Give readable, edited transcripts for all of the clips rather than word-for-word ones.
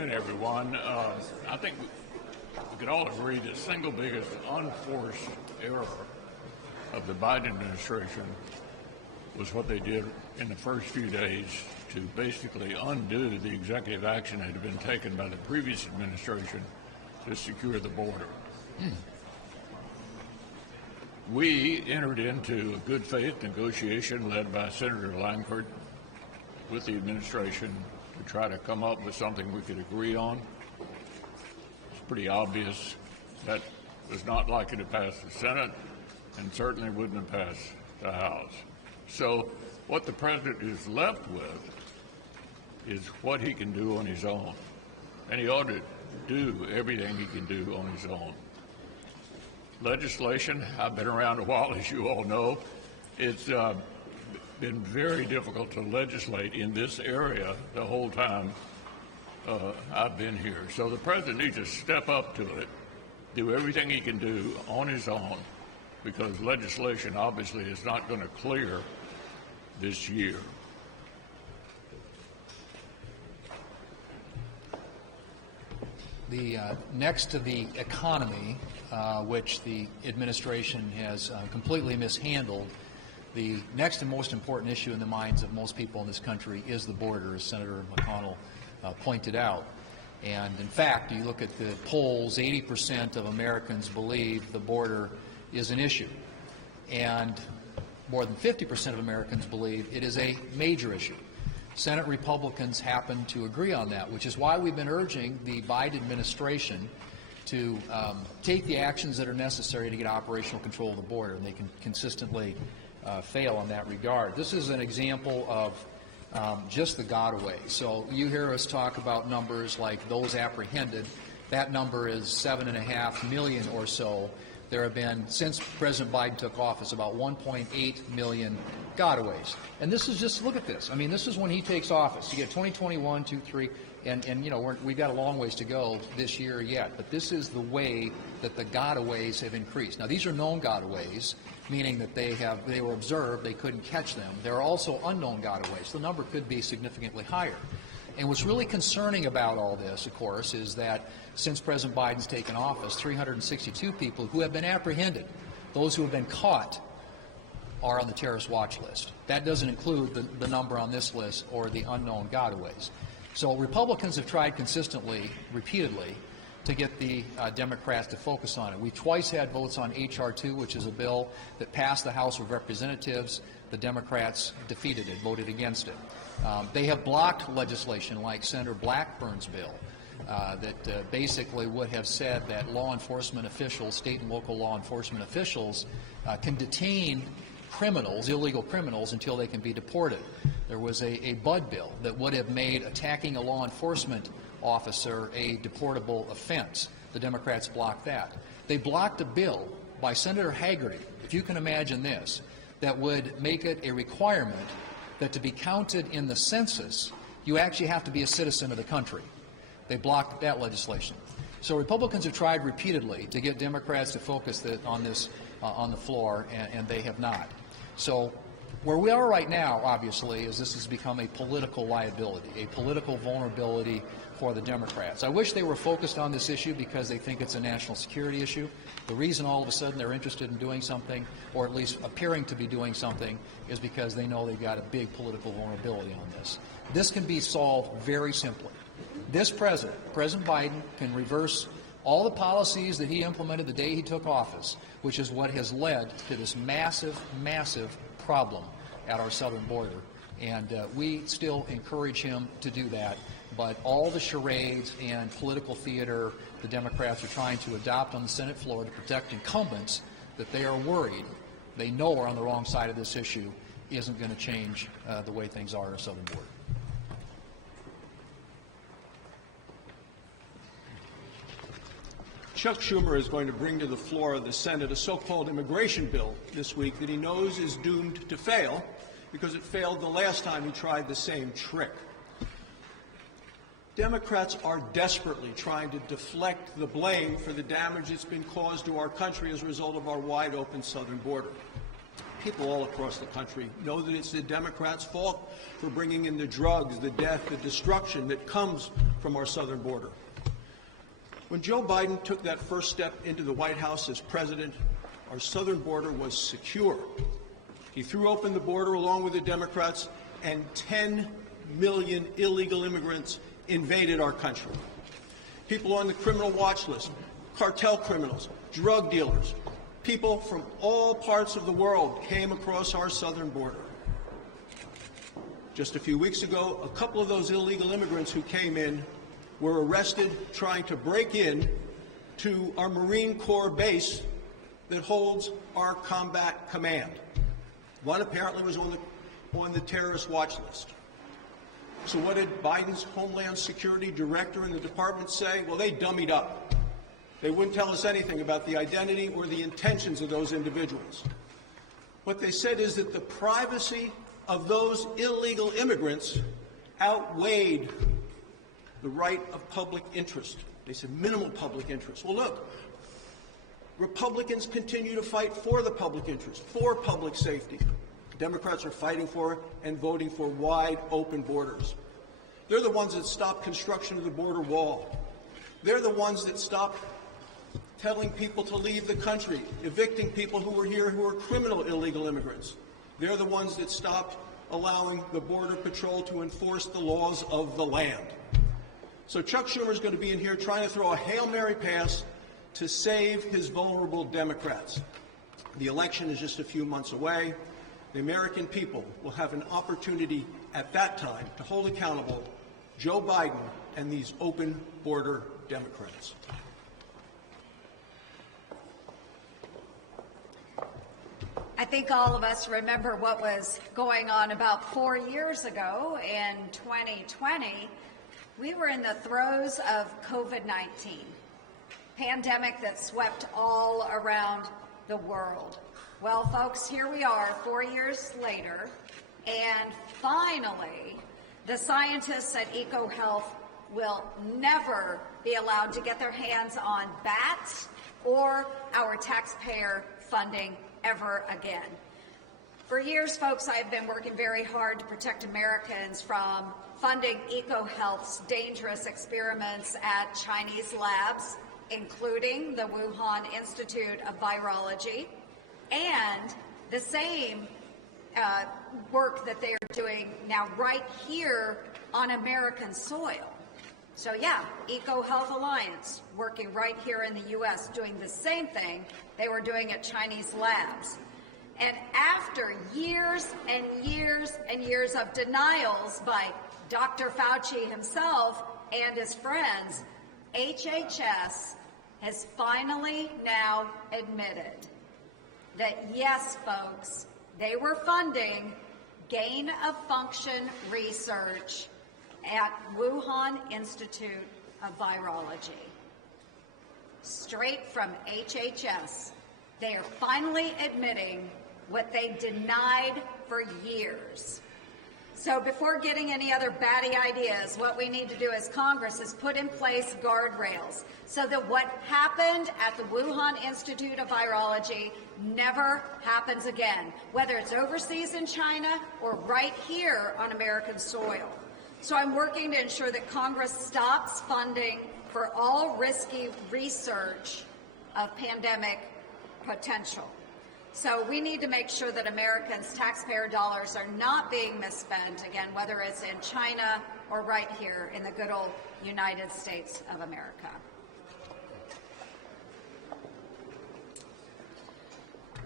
afternoon, everyone. I think we could all agree the single biggest unforced error of the Biden administration was what they did in the first few days to basically undo the executive action that had been taken by the previous administration to secure the border. We entered into a good faith negotiation led by Senator Langford with the administration to try to come up with something we could agree on. It's pretty obvious that was not likely to pass the Senate and certainly wouldn't have passed the House. So what the president is left with is what he can do on his own. And he ought to do everything he can do on his own. Legislation, I've been around a while, as you all know. It's been very difficult to legislate in this area the whole time I've been here. So the president needs to step up to it, do everything he can do on his own, because legislation obviously is not going to clear this year. Next to the economy, which the administration has completely mishandled, the next and most important issue in the minds of most people in this country is the border, as Senator McConnell pointed out. And in fact, you look at the polls, 80% of Americans believe the border is an issue. And more than 50% of Americans believe it is a major issue. Senate Republicans happen to agree on that, which is why we've been urging the Biden administration to take the actions that are necessary to get operational control of the border, and they can consistently fail in that regard. This is an example of just the gotaway. So you hear us talk about numbers like those apprehended. That number is 7.5 million or so. There have been, since President Biden took office, about 1.8 million gotaways. And this is just, look at this. I mean, this is when he takes office. You get 2021, 2, 3, and you know, we've got a long ways to go this year yet. But this is the way that the gotaways have increased. Now, these are known gotaways, meaning that they were observed, they couldn't catch them. There are also unknown gotaways. The number could be significantly higher. And what's really concerning about all this, of course, is that since President Biden's taken office, 362 people who have been apprehended, those who have been caught, are on the terrorist watch list. That doesn't include the number on this list or the unknown gotaways. So Republicans have tried consistently, repeatedly, to get the Democrats to focus on it. We twice had votes on H.R. 2, which is a bill that passed the House of Representatives. The Democrats defeated it, voted against it. They have blocked legislation like Senator Blackburn's bill that basically would have said that law enforcement officials, state and local law enforcement officials, can detain criminals, illegal criminals, until they can be deported. There was a Budd bill that would have made attacking a law enforcement officer a deportable offense. The Democrats blocked that. They blocked a bill by Senator Hagerty, if you can imagine this, that would make it a requirement that to be counted in the census, you actually have to be a citizen of the country. They blocked that legislation. So Republicans have tried repeatedly to get Democrats to focus on this on the floor, and they have not. So where we are right now, obviously, is this has become a political liability, a political vulnerability for the Democrats. I wish they were focused on this issue because they think it's a national security issue. The reason all of a sudden they're interested in doing something, or at least appearing to be doing something, is because they know they've got a big political vulnerability on this. This can be solved very simply. This President Biden, can reverse all the policies that he implemented the day he took office, which is what has led to this massive, massive problem at our southern border. And we still encourage him to do that. But all the charades and political theater the Democrats are trying to adopt on the Senate floor to protect incumbents that they are worried, they know are on the wrong side of this issue, isn't going to change the way things are at our southern border. Chuck Schumer is going to bring to the floor of the Senate a so-called immigration bill this week that he knows is doomed to fail because it failed the last time he tried the same trick. Democrats are desperately trying to deflect the blame for the damage that's been caused to our country as a result of our wide-open southern border. people all across the country know that it's the Democrats' fault for bringing in the drugs, the death, the destruction that comes from our southern border. When Joe Biden took that first step into the White House as president, our southern border was secure. He threw open the border along with the Democrats, and 10 million illegal immigrants invaded our country. People on the criminal watch list, cartel criminals, drug dealers, people from all parts of the world came across our southern border. Just a few weeks ago, a couple of those illegal immigrants who came in were arrested trying to break in to our Marine Corps base that holds our combat command. One apparently was on the terrorist watch list. So what did Biden's Homeland Security Director in the department say? Well, they dummied up. They wouldn't tell us anything about the identity or the intentions of those individuals. What they said is that the privacy of those illegal immigrants outweighed the right of public interest. They said minimal public interest. Well, look, Republicans continue to fight for the public interest, for public safety. Democrats are fighting for and voting for wide open borders. They're the ones that stopped construction of the border wall. They're the ones that stopped telling people to leave the country, evicting people who were here who are criminal illegal immigrants. They're the ones that stopped allowing the Border Patrol to enforce the laws of the land. So Chuck Schumer is going to be in here trying to throw a Hail Mary pass to save his vulnerable Democrats. The election is just a few months away. The American people will have an opportunity at that time to hold accountable Joe Biden and these open border Democrats. I think all of us remember what was going on about 4 years ago in 2020. We were in the throes of COVID-19, pandemic that swept all around the world. Well, folks, here we are 4 years later, and finally, the scientists at EcoHealth will never be allowed to get their hands on bats or our taxpayer funding ever again. For years, folks, I've been working very hard to protect Americans from funding EcoHealth's dangerous experiments at Chinese labs, including the Wuhan Institute of Virology, and the same work that they are doing now right here on American soil. So yeah, EcoHealth Alliance working right here in the U.S. doing the same thing they were doing at Chinese labs. And after years and years and years of denials by Dr. Fauci himself and his friends, HHS has finally now admitted that yes, folks, they were funding gain-of-function research at Wuhan Institute of Virology. Straight from HHS, they are finally admitting what they denied for years. So before getting any other batty ideas, what we need to do as Congress is put in place guardrails so that what happened at the Wuhan Institute of Virology never happens again, whether it's overseas in China or right here on American soil. So I'm working to ensure that Congress stops funding for all risky research of pandemic potential. So we need to make sure that Americans' taxpayer dollars are not being misspent, again, whether it's in China or right here in the good old United States of America.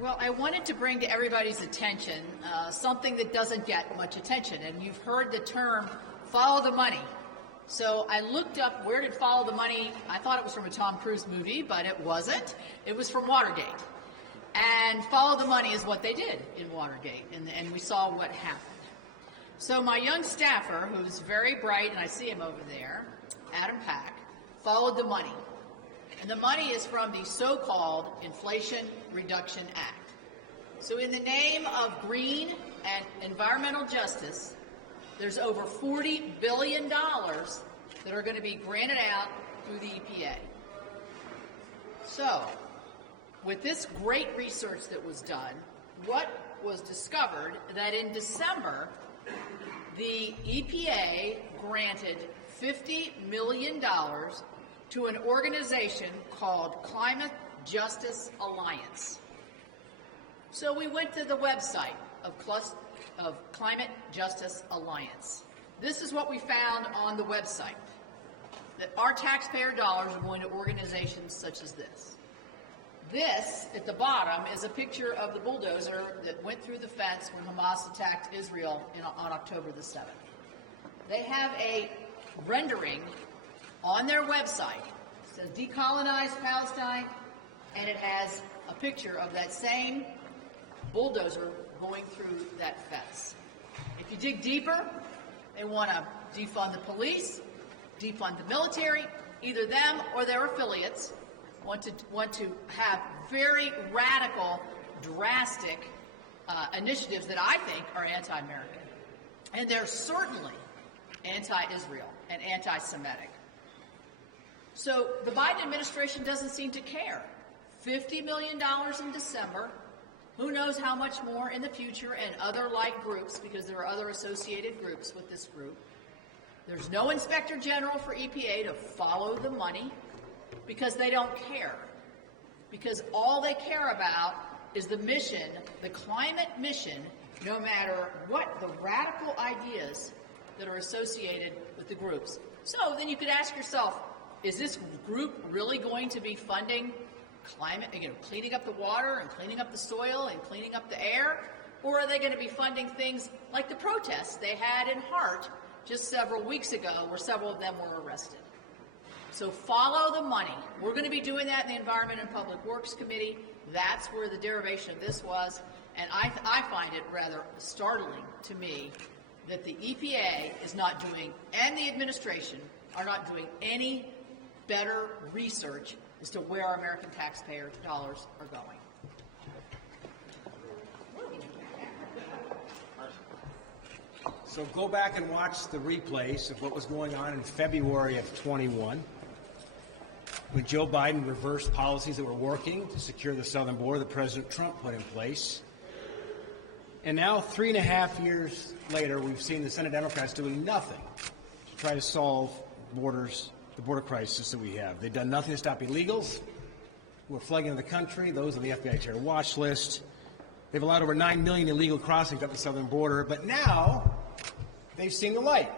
Well, I wanted to bring to everybody's attention something that doesn't get much attention, and you've heard the term follow the money. So I looked up where did follow the money. I thought it was from a Tom Cruise movie, but it wasn't. It was from Watergate. And follow the money is what they did in Watergate, and we saw what happened. So my young staffer, who's very bright, and I see him over there, Adam Pack, followed the money. And the money is from the so-called Inflation Reduction Act. So in the name of green and environmental justice, there's over $40 billion that are going to be granted out through the EPA. So, with this great research that was done, what was discovered that in December, the EPA granted $50 million to an organization called Climate Justice Alliance. So we went to the website of Climate Justice Alliance. This is what we found on the website, that our taxpayer dollars are going to organizations such as this. This, at the bottom, is a picture of the bulldozer that went through the fence when Hamas attacked Israel on October the 7th. They have a rendering on their website. It says Decolonize Palestine, and it has a picture of that same bulldozer going through that fence. If you dig deeper, they want to defund the police, defund the military, either them or their affiliates want to have very radical, drastic initiatives that I think are anti-American. And they're certainly anti-Israel and anti-Semitic. So the Biden administration doesn't seem to care. $50 million in December. Who knows how much more in the future, and other like groups, because there are other associated groups with this group. There's no inspector general for EPA to follow the money because they don't care. Because all they care about is the mission, the climate mission, no matter what the radical ideas that are associated with the groups. So then you could ask yourself, is this group really going to be funding climate, cleaning up the water and cleaning up the soil and cleaning up the air? Or are they going to be funding things like the protests they had in Hart just several weeks ago, where several of them were arrested? So follow the money. We're going to be doing that in the Environment and Public Works Committee. That's where the derivation of this was. And I find it rather startling to me that the EPA is not doing, and the administration are not doing any better research as to where our American taxpayer dollars are going. So go back and watch the replays of what was going on in February of 21, when Joe Biden reversed policies that were working to secure the southern border that President Trump put in place. And now, 3.5 years later, we've seen the Senate Democrats doing nothing to try to solve the border crisis that we have. They've done nothing to stop illegals who are flooding into the country, those on the FBI terror watch list. They've allowed over 9 million illegal crossings up the southern border, but now they've seen the light,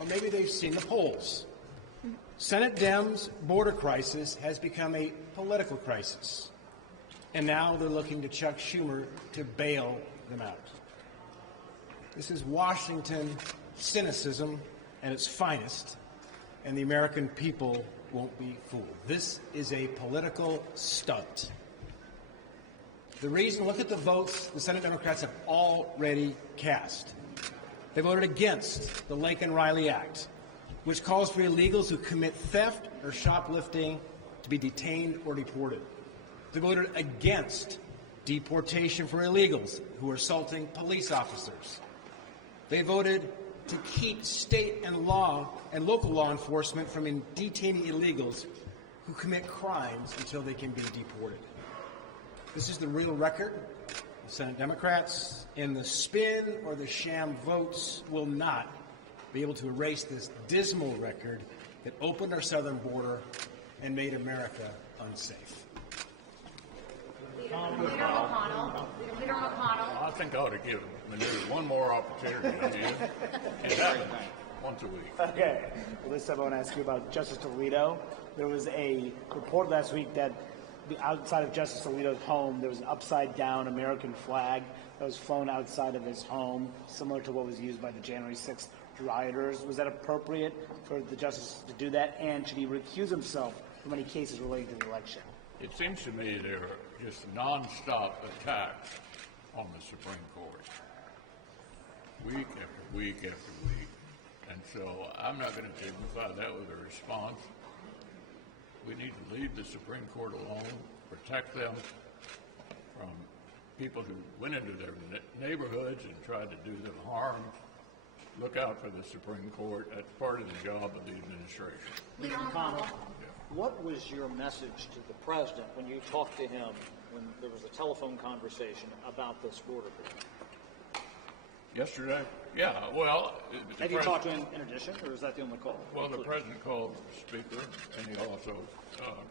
or maybe they've seen the polls. Senate Dems' border crisis has become a political crisis, and now they're looking to Chuck Schumer to bail them out. This is Washington cynicism at its finest, and the American people won't be fooled. This is a political stunt. The reason, look at the votes the Senate Democrats have already cast. They voted against the Lincoln-Riley Act, which calls for illegals who commit theft or shoplifting to be detained or deported. They voted against deportation for illegals who are assaulting police officers. They voted to keep state and local law enforcement from detaining illegals who commit crimes until they can be deported. This is the real record. The Senate Democrats, and the spin or the sham votes will not be able to erase this dismal record that opened our southern border and made America unsafe. Leader McConnell. Leader McConnell. I think I ought to give Manute one more opportunity on you, and that once a week. Okay. Well, this time I want to ask you about Justice Alito. There was a report last week that outside of Justice Alito's home, there was an upside-down American flag that was flown outside of his home, similar to what was used by the January 6th rioters. Was that appropriate for the justice to do that? And should he recuse himself from any cases relating to the election? It seems to me there are just nonstop attacks on the Supreme Court, week after week after week. And so I'm not going to dignify that with a response. We need to leave the Supreme Court alone, protect them from people who went into their neighborhoods and tried to do them harm. look out for the Supreme Court. That's part of the job of the administration. Leader McConnell. What was your message to the president when you talked to him when there was a telephone conversation about this border bill? Yesterday? Yeah, well... Have you talked to him in addition, or is that the only call? Well, the president called the speaker, and he also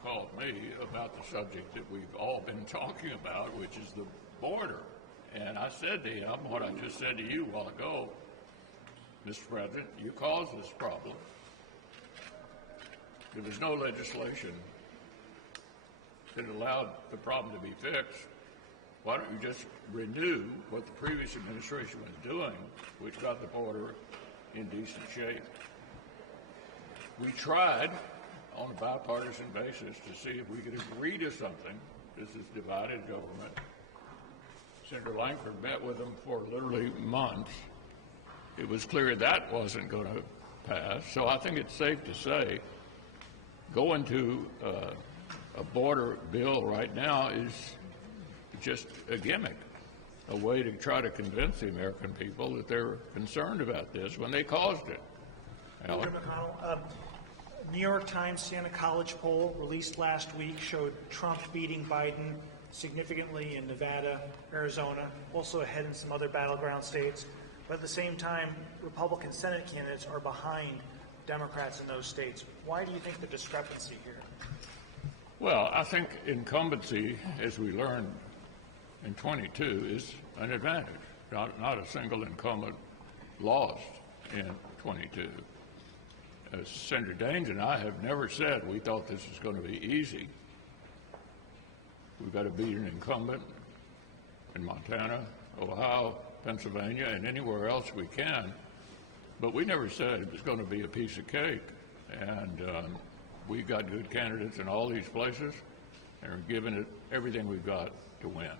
called me about the subject that we've all been talking about, which is the border. And I said to him what I just said to you a while ago, Mr. President, you caused this problem. There was no legislation that allowed the problem to be fixed. Why don't you just renew what the previous administration was doing, which got the border in decent shape? We tried on a bipartisan basis to see if we could agree to something. This is divided government. Senator Langford met with them for literally months. It was clear that wasn't going to pass. So I think it's safe to say going to a border bill right now is just a gimmick, a way to try to convince the American people that they're concerned about this when they caused it. Leader McConnell, New York Times Santa College poll released last week showed Trump beating Biden significantly in Nevada, Arizona, also ahead in some other battleground states. But at the same time, Republican Senate candidates are behind Democrats in those states. Why do you think the discrepancy here? Well, I think incumbency, as we learned in 22, is an advantage. Not a single incumbent lost in 22. Senator Daines and I have never said we thought this was going to be easy. We've got to beat an incumbent in Montana, Ohio, Pennsylvania, and anywhere else we can. But we never said it was going to be a piece of cake. And we've got good candidates in all these places, and we're giving it everything we've got to win.